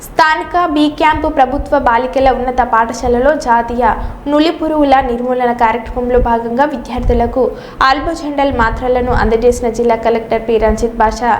స్థానిక B camp ప్రభుత్వ బాలికల ఉన్నత పాఠశాలలో జాతీయ నులి పురుగుల నిర్మూలన కార్యక్రమంలో భాగంగా విద్యార్థులకు ఆల్బోజెండల్ మాత్రలను అందజేసిన జిల్లా కలెక్టర్ పి. రంజిత్ బాషా.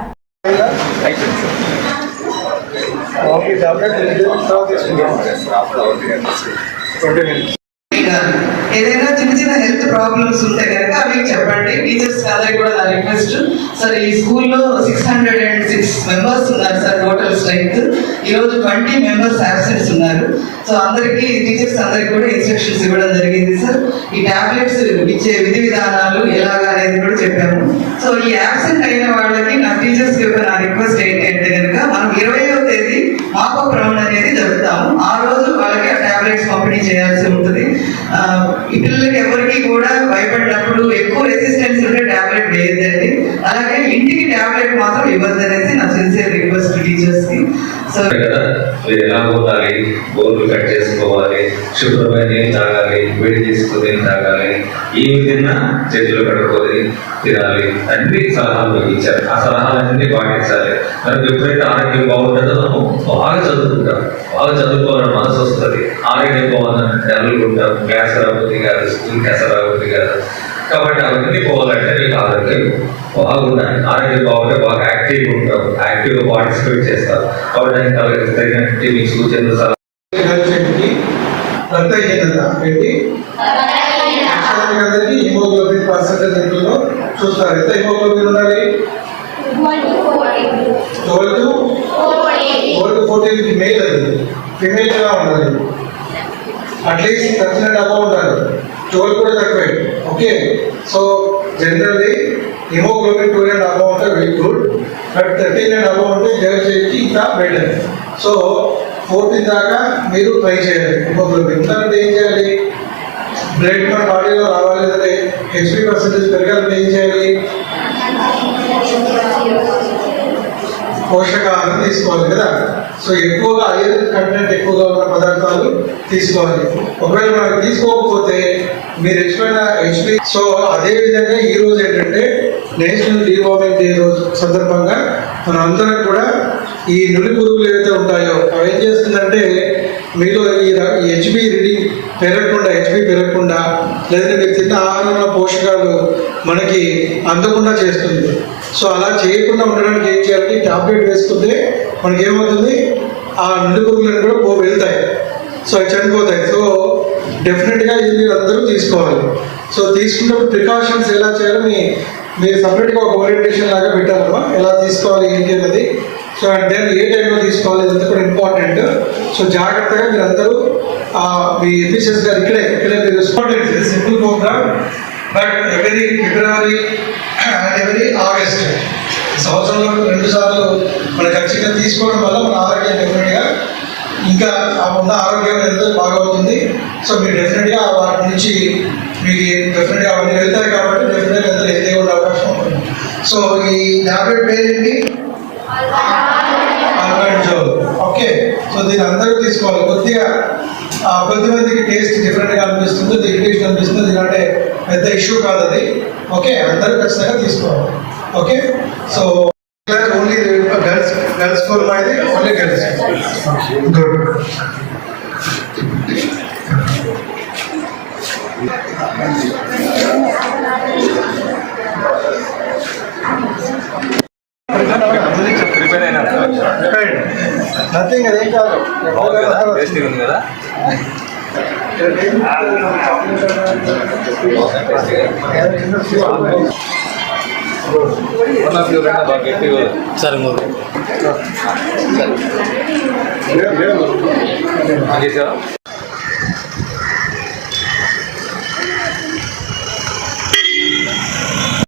కాదు ఏదైనా చిన్న చిన్న హెల్త్ ప్రాబ్లమ్స్ ఉంటే కనుక అవి చెప్పండి. టీచర్స్ అందరికి కూడా నా రిక్వెస్ట్. సార్ ఈ స్కూల్లో six hundred and six members ఉన్నారు సార్ టోటల్ స్ట్రెంగ్త్ ఈ రోజు ట్వంటీ మెంబర్స్ యాబ్సెంట్స్ ఉన్నారు. సో అందరికీ టీచర్స్ అందరికి కూడా ఇన్స్ట్రక్షన్స్ ఇవ్వడం జరిగింది సార్. ఈ టాబ్లెట్స్ ఇచ్చే విధి విధానాలు ఎలాగా అనేది కూడా చెప్పాము. సో ఈ యాబ్సెంట్ అయిన వాళ్ళకి నా టీచర్స్ యొక్క నా రిక్వెస్ట్ ఏంటి అంటే కనుక మనం ఇరవయో తేదీ మాపప్ రౌండ్ అనేది జరుపుతాము ఆ రోజు వాళ్ళకి ఆ టాబ్లెట్స్ పంపిణీ చేయాల్సి ఉంటుంది ఇతరులకు ఎవరికి కూడా భయపడినప్పుడు ఎక్కువ రెసిస్టెన్స్ ఉంటే టాబ్లెట్ వేయద్దండి. అలాగే ఇంటికి టాబ్లెట్ మాత్రం ఇవ్వద్దు అనేసి నా సిన్సియర్ రిక్వెస్ట్ టీచర్స్కి. సో ఎలా ఉండాలి బోర్లు కట్ చేసుకోవాలి శుభ్రమైన నీళ్ళు తాగాలి వేడి చేసుకుని తాగాలి ఏమి తిన్నా చేతులు కడుక్కొని తినాలి అన్ని సలహాలు ఇచ్చారు. ఆ సలహాలన్నీ పాటించాలి. మనకు ఎప్పుడైతే ఆరోగ్యం బాగుంటుందో బాగా చదువుకుంటాం బాగా చదువుకోవాలని మనసు వస్తుంది. ఆరోగ్యం బాగుందంటే డల్లుకుంటాం గ్యాస్ రాబోతుంది కాదు స్కూల్ గ్యాస్ రాబోతుంది కాదు. కాబట్టి అవన్నీ పోవాలంటే మీకు ఆరోగ్యం బాగుండాలి. ఆరోగ్యం బాగుంటే బాగా యాక్టివ్గా ఉంటాం యాక్టివ్గా పార్టిసిపేట్ చేస్తారు కాబట్టి దానికి తగ్గ- తగినటువంటి మీ సూచనలు సలహా హిమోగ్లోబిన్ పర్సెంటేజ్ చూస్తారు. ఎంత హిమోగ్లోబిన్ ఉండాలి? Twelve to twelve fourteen male అది. ఫిమేల్ ఉండాలి. At least thirteen and above ఉండాలి. ట్వెల్వ్ కూడా తక్కువే. Okay so generally haemoglobin two and above ఉంటే very good but thirteen and above ఉంటే గర్ల్స్ ఇంకా బెటర్ సో ఫోర్టీన్ దాకా మీరు ట్రై చేయాలి. హిమోగ్లోబిన్ ఎందుకంటే ఏం చేయాలి? బ్లడ్ మన బాడీలో రావాలి అంటే హెచ్పి పర్సెంటేజ్ పెరగాలి ఏం చేయాలి పోషకాహారం తీసుకోవాలి కదా? సో ఎక్కువగా ఐరన్ కంటెంట్ ఎక్కువగా ఉన్న పదార్థాలు తీసుకోవాలి. ఒకవేళ మనం తీసుకోకపోతే మీరు హెచ్పైన హెచ్పి సో అదే విధంగా ఈ రోజు ఏంటంటే నేషనల్ డీవార్మింగ్ డే రోజు సందర్భంగా మన అందరం కూడా ఈ నులి పురుగులు ఏవైతే ఉంటాయో అవి ఏం చేస్తుందంటే మీలో ఈ హెచ్బి రీడింగ్ పెరగకుండా హెచ్బి పెరగకుండా లేదంటే మీరు తిన్న ఆహారంలో పోషకాలు మనకి అందకుండా చేస్తుంది. సో అలా చేయకుండా ఉండడానికి ఏం చేయాలంటే టాబ్లెట్ వేసుకుంటే మనకి ఏమవుతుంది ఆ నుండి కూడా పో వెళ్తాయి. సో అవి చనిపోతాయి. సో డెఫినెట్గా ఇది మీరు అందరూ తీసుకోవాలి. సో తీసుకున్నప్పుడు ప్రికాషన్స్ ఎలా చేయాలో మీ మీరు సపరేట్గా ఒక ఓరియంటేషన్ లాగా పెట్టాలమ్మా. ఎలా తీసుకోవాలి ఏంటి అన్నది. సో అండ్ దెన్ ఏ టైంలో తీసుకోవాలి ఇదంతా కూడా ఇంపార్టెంట్. సో జాగ్రత్తగా మీరు అందరూ మీ ఎఫిషియన్స్ గారు ఇక్కడే ఇక్కడే మీరు important simple programme. But every February and every? August. సంవత్సరంలో రెండు సార్లు మనం ఖచ్చితంగా తీసుకోవడం వల్ల మన ఆరోగ్యం డెఫినెట్గా ఇంకా ఆ ఉన్న ఆరోగ్యం ఎంతో బాగవుతుంది. సో మీరు డెఫినెట్గా వాటి నుంచి మీకు డెఫినెట్గా అవన్నీ వెళ్తాయి కాబట్టి డెఫినెట్గా ఎంత హెల్తీ ఉండే అవకాశం ఉంటుంది. సో ఈ ట్యాబ్లెట్ పేరేంటి? ఆల్బెంజోల్ ఓకే. సో దీన్ని అందరూ తీసుకోవాలి. కొద్దిగా ఆ, కొద్ది మందికి టేస్ట్ డిఫరెంట్గా అనిపిస్తుంది. దీనికి పెద్ద ఇష్యూ కాదు అది ఓకే అందరూ ఖచ్చితంగా తీసుకోవాలి. Okay so only girls girls school మాది ఓన్లీ గర్ల్స్ గుడ్ నథింగ్ అదేం కాదు. ఉంది కదా? ಸರ್ ಮೂರು ಸರ್ ಹಾಗೆ ಸರ್